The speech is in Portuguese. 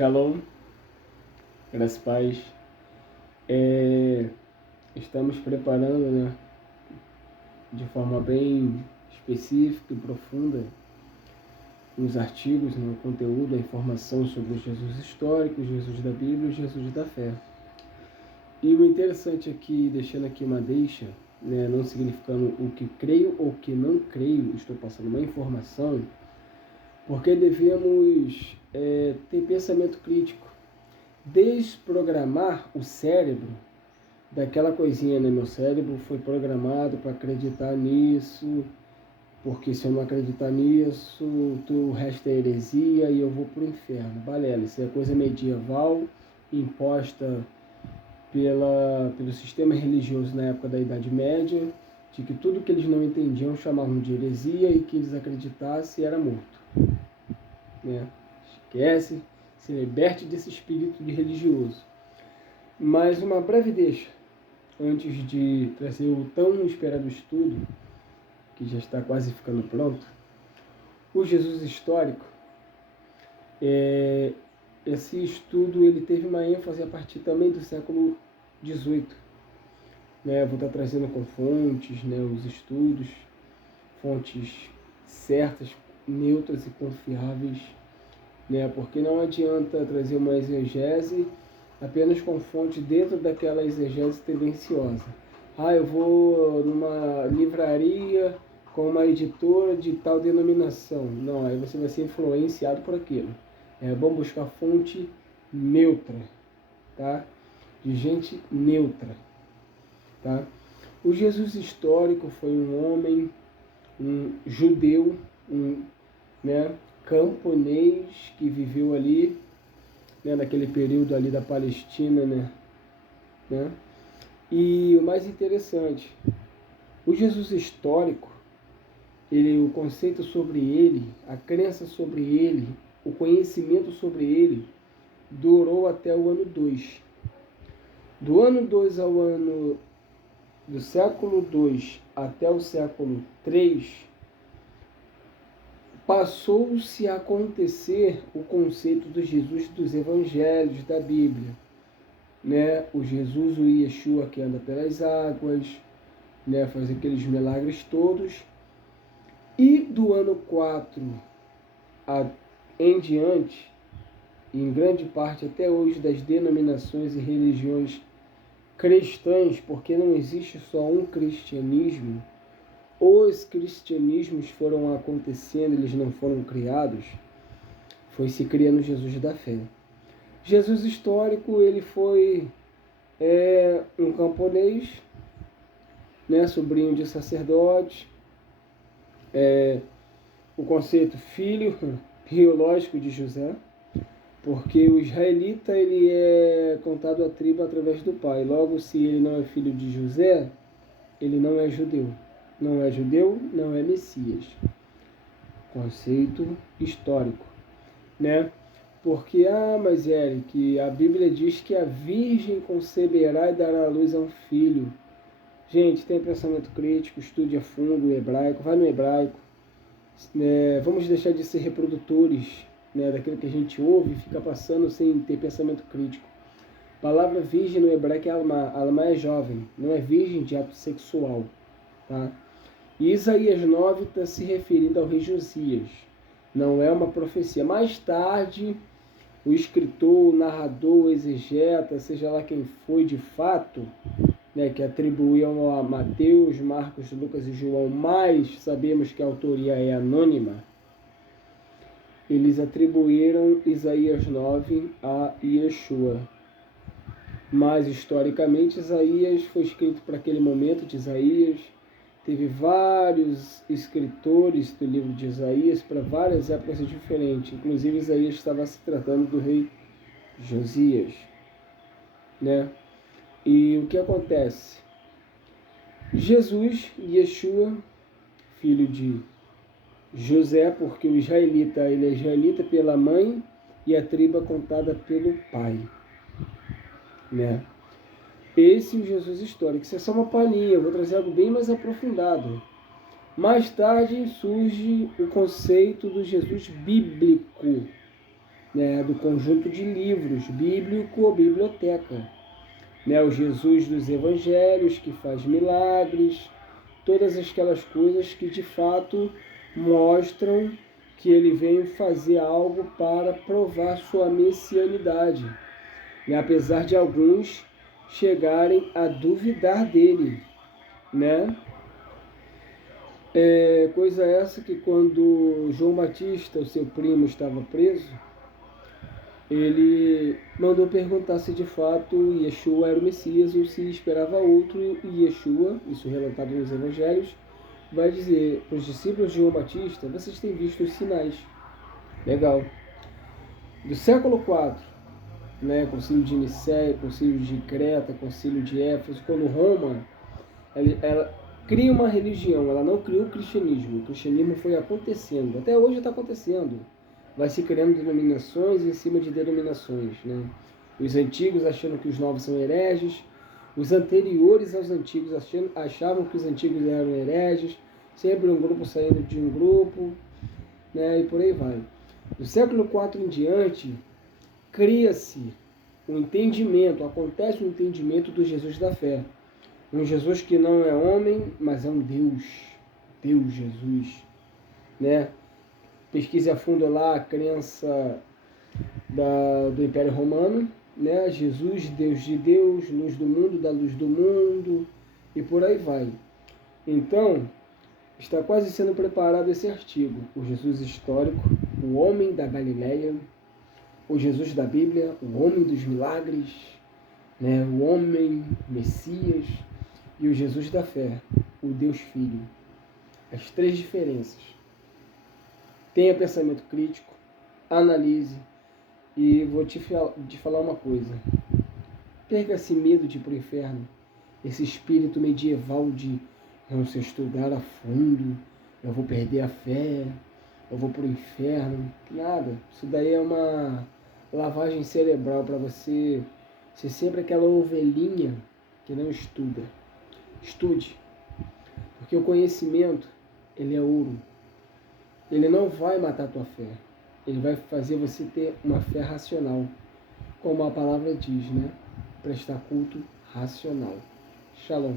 Shalom, graças a paz. Estamos preparando, de forma bem específica e profunda os artigos, o conteúdo, a informação sobre o Jesus histórico, o Jesus da Bíblia e o Jesus da fé. E o interessante aqui, deixando aqui uma deixa, não significando o que creio ou o que não creio, estou passando uma informação, porque devemos ter pensamento crítico, desprogramar o cérebro daquela coisinha, meu cérebro foi programado para acreditar nisso, porque se eu não acreditar nisso, o resto é heresia e eu vou para o inferno. Balela, isso é coisa medieval, imposta pelo sistema religioso na época da Idade Média, de que tudo que eles não entendiam chamavam de heresia e que eles acreditassem era morto. Esquece, se liberte desse espírito de religioso. Mas uma breve deixa, antes de trazer o tão esperado estudo, que já está quase ficando pronto, o Jesus histórico. Esse estudo ele teve uma ênfase a partir também do século XVIII. Vou estar trazendo com fontes, os estudos, fontes certas, neutras e confiáveis, porque não adianta trazer uma exegese apenas com fonte dentro daquela exegese tendenciosa. Eu vou numa livraria com uma editora de tal denominação. Não, aí você vai ser influenciado por aquilo. É bom buscar fonte neutra, tá? De gente neutra, tá? O Jesus histórico foi um homem, um judeu, camponês que viveu ali, naquele período ali da Palestina, E o mais interessante, o Jesus histórico, o conceito sobre ele, a crença sobre ele, o conhecimento sobre ele, durou até o ano 2. Do ano 2 ao ano do século 2 até o século 3, passou-se a acontecer o conceito do Jesus dos evangelhos, da Bíblia. O Jesus, o Yeshua que anda pelas águas, faz aqueles milagres todos. E do ano 4 em diante, em grande parte até hoje, das denominações e religiões cristãs, porque não existe só um cristianismo, os cristianismos foram acontecendo, eles não foram criados, foi se criando Jesus da fé. Jesus histórico, ele foi um camponês, sobrinho de sacerdote, o conceito filho biológico de José, porque o israelita ele é contado a tribo através do pai. Logo, se ele não é filho de José, ele não é judeu. Não é judeu, não é Messias. Conceito histórico, Porque, mas Eric, a Bíblia diz que a virgem conceberá e dará à luz a um filho. Gente, tem pensamento crítico, estude a fundo o hebraico, vai no hebraico. Vamos deixar de ser reprodutores daquilo que a gente ouve e fica passando sem ter pensamento crítico. A palavra virgem no hebraico é alma. Alma é jovem, não é virgem de ato sexual. Tá? E Isaías 9 está se referindo ao rei Josias. Não é uma profecia. Mais tarde, o escritor, o narrador, o exegeta, seja lá quem foi de fato, que atribuíam a Mateus, Marcos, Lucas e João, mas sabemos que a autoria é anônima, eles atribuíram Isaías 9 a Yeshua. Mas, historicamente, Isaías foi escrito para aquele momento de Isaías. Teve vários escritores do livro de Isaías para várias épocas diferentes. Inclusive, Isaías estava se tratando do rei Josias. E o que acontece? Jesus, Yeshua, filho de José, porque o israelita, ele é israelita pela mãe e a tribo é contada pelo pai. Esse é o Jesus histórico. Isso é só uma palhinha, eu vou trazer algo bem mais aprofundado. Mais tarde surge o conceito do Jesus bíblico. né, do conjunto de livros bíblico ou biblioteca, né, o Jesus dos evangelhos que faz milagres, todas aquelas coisas que de fato mostram que ele veio fazer algo para provar sua messianidade, né, apesar de alguns chegarem a duvidar dele, né? Coisa essa que quando João Batista, o seu primo, estava preso, ele mandou perguntar se de fato Yeshua era o Messias ou se esperava outro, e Yeshua, isso relatado nos Evangelhos, vai dizer para os discípulos de João Batista: vocês têm visto os sinais. Legal. Do século IV, né, concílio de Nicéia, concílio de Creta, concílio de Éfeso, quando Roma ela cria uma religião, ela não criou o cristianismo foi acontecendo, até hoje está acontecendo, vai se criando denominações em cima de denominações, né? Os antigos achando que os novos são hereges, os anteriores aos antigos achavam que os antigos eram hereges, sempre um grupo saindo de um grupo, né, e por aí vai. Do século IV em diante, cria-se um entendimento, acontece um entendimento do Jesus da fé. Um Jesus que não é homem, mas é um Deus. Deus Jesus. Né? Pesquise a fundo lá a crença do Império Romano. Né? Jesus, Deus de Deus, luz do mundo, da luz do mundo, e por aí vai. Então, está quase sendo preparado esse artigo. O Jesus histórico, o homem da Galileia, o Jesus da Bíblia, o homem dos milagres, né? O homem Messias, e o Jesus da fé, o Deus Filho. As três diferenças. Tenha pensamento crítico, analise, e vou te falar uma coisa. Perca esse medo de ir para o inferno, esse espírito medieval de não, se eu estudar a fundo, eu vou perder a fé, eu vou para o inferno. Nada, isso daí é uma lavagem cerebral para você ser sempre aquela ovelhinha que não estuda. Estude, porque o conhecimento, ele é ouro. Ele não vai matar a tua fé, ele vai fazer você ter uma fé racional, como a palavra diz, né? Prestar culto racional. Shalom.